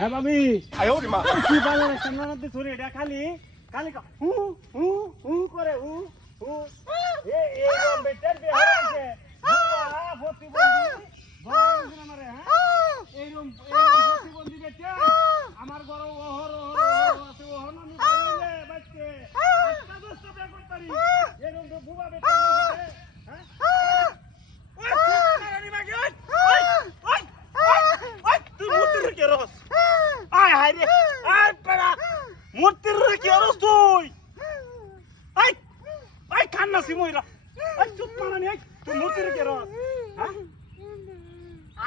হ্যাঁ ভাবি। কি বাজারে কামরানাতে ছুরি এটা খালি? খালি হু হু হু করে হু হু। এ এ বেটার বিয়ে হয়েছে। আয়, হায় রে। আয়, পেড়া। মূর্তির রেখে রস তুই? আই আই কান্না সিমইরা আই চুপ মারানি আই তুই মূর্তি রেখে রস হ্যাঁ?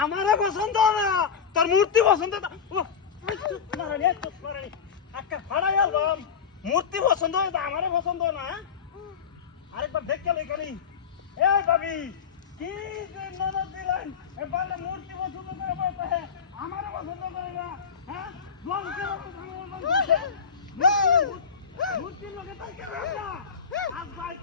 আমারে পছন্দ না। তোর মূর্তি পছন্দ না। ও চুপ মারানি আই চুপ মারানি আজকে ফাড়াই আলবাম মূর্তি পছন্দ হয় আমারে পছন্দ না হ্যাঁ? আরেকবার দেখতে লই খালি এ বাবি, কি ননদ দিলেন? এবার মূর্তি পছন্দ করে বলতে হ্যাঁ আমারে পছন্দ করে না হ্যাঁ জল কে মূর্তির লোকে তাই কেন না আজ বাইতাছে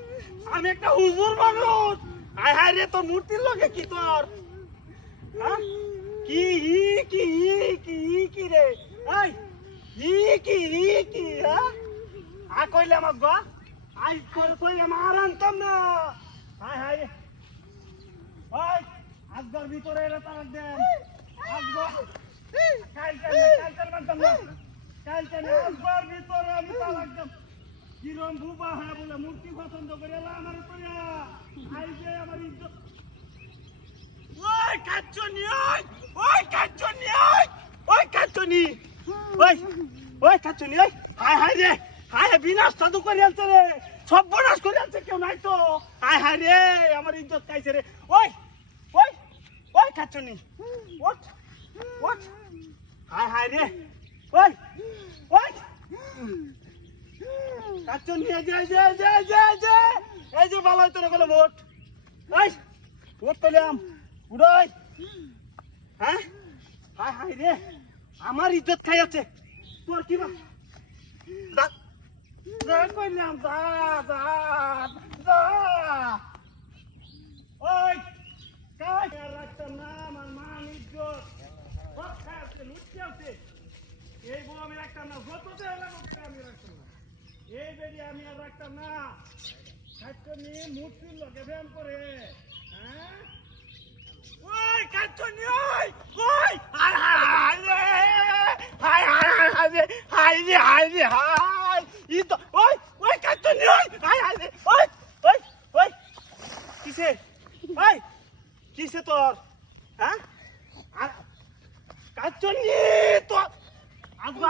আমি একটা হুজুর মানুষ। হাই হাই রে, তোর মূর্তির লগে কি তোর? হ্যাঁ? কি ই কি ই কি ই কি রে? এই ই কি ই কি হ্যাঁ? আ কইলে আমার গা আই কই কই আমার আনতাম না। হাই হাই রে ওই, আজগর ভিতরে এরা তারাক দেন। আজগর। কাল কেন কাল কেন মানতাম না। কাল কেন আজগর ভিতরে আমি তালাক দেব। কিরম বুবা হ্যাঁ বলে মূর্তি পছন্দ করে এলা আমার কইয়া আই যে আমার ইজ্জত। ওই কাচ্চনি ওই ওই কাচ্চনি ওই ওই কাচ্চনি ওই ওই কাচ্চনি ওই। হাই হাই রে হাই বিনাশ সাধু করে আনছে রে। সব বনাশ করে আনছে কেউ নাই তো। হাই হাই রে, আমার ইজ্জত খাইছে রে। ওই ওই ওই কাচ্চনি ওট ওট হাই হাই রে, ওই। কাচ্চনি এই যে এই যে এই যে এই যে যে, এই যে ভালো হইতো না বলে ভোট। ভোট হ্যাঁ? রে। আমার ইজ্জত খাই আছে। তোর কি দা দা কইলাম, দা দা দা। না আমার মান না যত দেওয়া আমি রাখতাম না এই বেরি আমি আর রাখতাম না। খাদ্য নিয়ে মূর্তির লগে ব্যায়াম করে। হ্যাঁ? ওই কাচ্চনি ওই ওই হাই হাই তো, ওই ওই কাচ্চনি ওই হাই হাই ওই ওই ওই। কিসে? ওই, কিসে তোর? হ্যাঁ? কাচ্চনি তোর আগুয়া